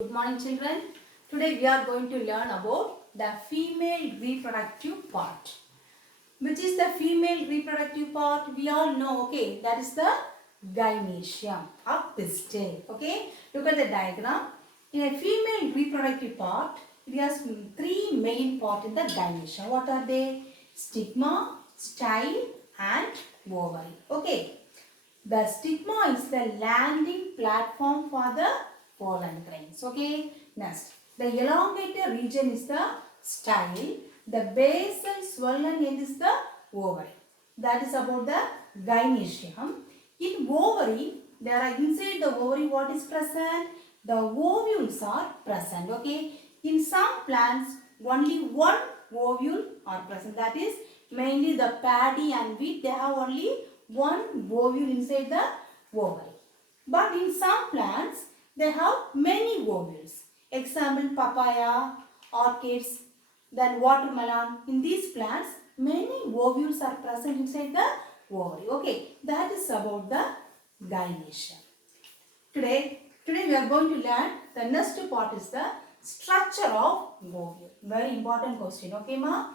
Good morning children. Today we are going to learn about the female reproductive part. Which is the female reproductive part? We all know, okay, that is the gynecium or pistil. Okay, look at the diagram. In a female reproductive part, it has three main parts in the gynecium. What are they? Stigma, style and ovary. Okay. The stigma is the landing platform for the pollen grains. Okay. Next, the elongated region is the style. The basal swollen end is the ovary. That is about the gynecium. In ovary, there are inside the ovary what is present? The ovules are present. Okay. In some plants, only one ovule are present. That is mainly the paddy and wheat. They have only one ovule inside the ovary. But in some plants, they have many ovules. Example, papaya, orchids, then watermelon. In these plants, many ovules are present inside the ovary. Okay, that is about the gynecium. Today we are going to learn the next part is the structure of ovule. Very important question. Okay, ma?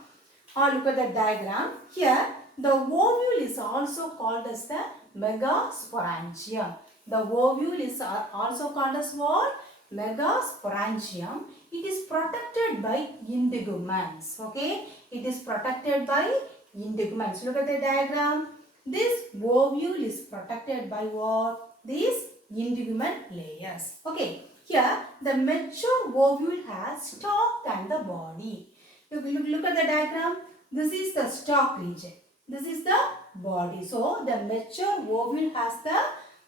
Look at the diagram. Here, the ovule is also called as the megasporangium. The ovule is also called as what? Megasporangium. It is protected by integuments. Okay, it is protected by integuments. Look at the diagram. This ovule is protected by what? These integument layers. Okay, here the mature ovule has stalk and the body. Look at the diagram. This is the stalk region. This is the body. So, the mature ovule has the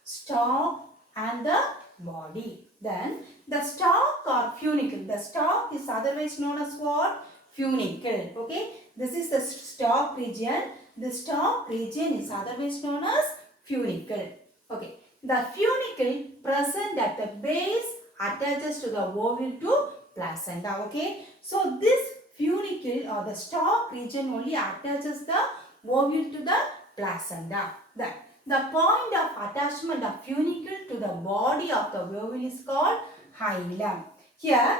stalk and the body. Then, the stalk or funicle. The stalk is otherwise known as what? Funicle. Okay. This is the stalk region. The stalk region is otherwise known as funicle. Okay. The funicle present at the base attaches to the ovule to placenta. Okay. So, this funicle or the stalk region only attaches the ovule to the placenta. Then the point of attachment of funicle to the body of the ovule is called hilum. Here,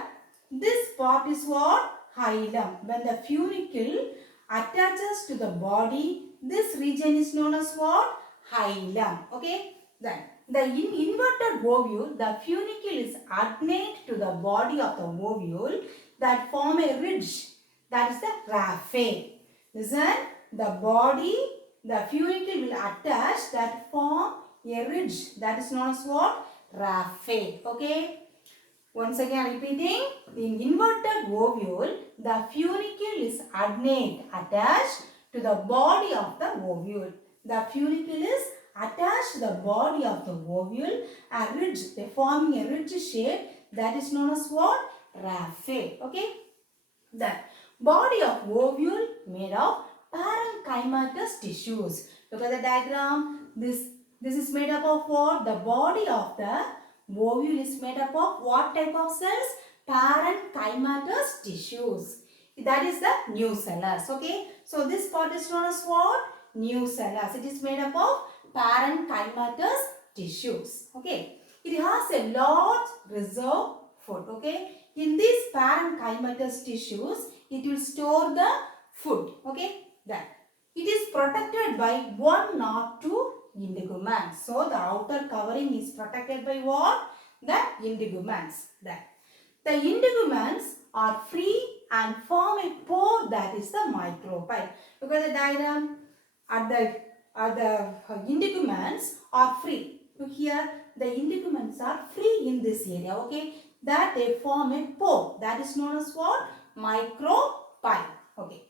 this part is what? Hilum. When the funicle attaches to the body, this region is known as what? Hilum. Okay. Then the inverted ovule, the funicle is adnate to the body of the ovule that form a ridge. That is the raphe. Listen, the body, the funicle will attach that form a ridge. That is known as what? Raphe. Okay. Once again repeating, in inverted ovule, the funicle is adnate, attached to the body of the ovule. The funicle is attached to the body of the ovule, a ridge, they forming a ridge shape. That is known as what? Raphe. Okay. The body of ovule made of parenchymatous tissues. Look at the diagram. This is made up of what? The body of the ovule is made up of what type of cells? Parenchymatous tissues. That is the nucellus. Okay. So this part is known as what? Nucellus. It is made up of parenchymatous tissues. Okay. It has a large reserve food. Okay. In these parenchymatous tissues, it will store the food. Okay. Then it is protected by one or two integuments. So the outer covering is protected by what? The integuments. Then the integuments are free and form a pore, that is the micropyle. Look at the diagram. At the integuments are free. Look here, the integuments are free in this area. Okay, that they form a pore. That is known as what? Micropyle. Okay.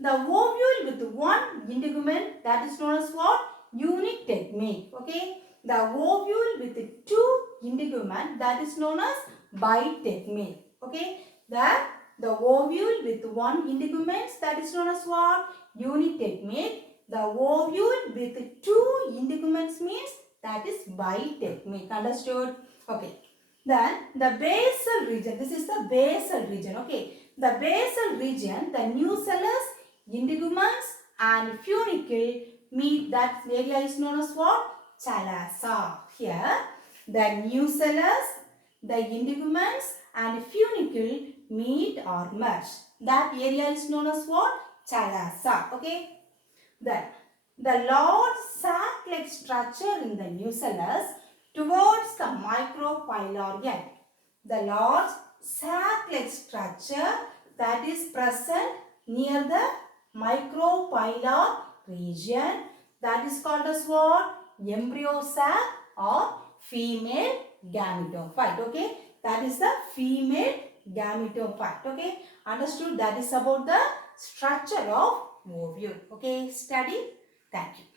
The ovule with one integument, that is known as what? Unique technique. Okay. The ovule with two integument, that is known as bitegment. Okay. The ovule with one integument, that is known as what? Unique technique. The ovule with two integuments means that is bitegment. Understood? Okay. Then the basal region. This is the basal region. Okay. The basal region, the nucellus, integuments and funicle meet. That area is known as what? Chalaza. Here, the nucellus, the integuments and funicle meet or merge. That area is known as what? Chalaza. Okay. Then the large sac-like structure in the nucellus towards the micropylar end. The large sac-like structure that is present near the micropylar region, that is called as what? Embryo sac or female gametophyte. Okay, that is the female gametophyte. Okay, understood? That is about the structure of ovule. Okay, study. Thank you.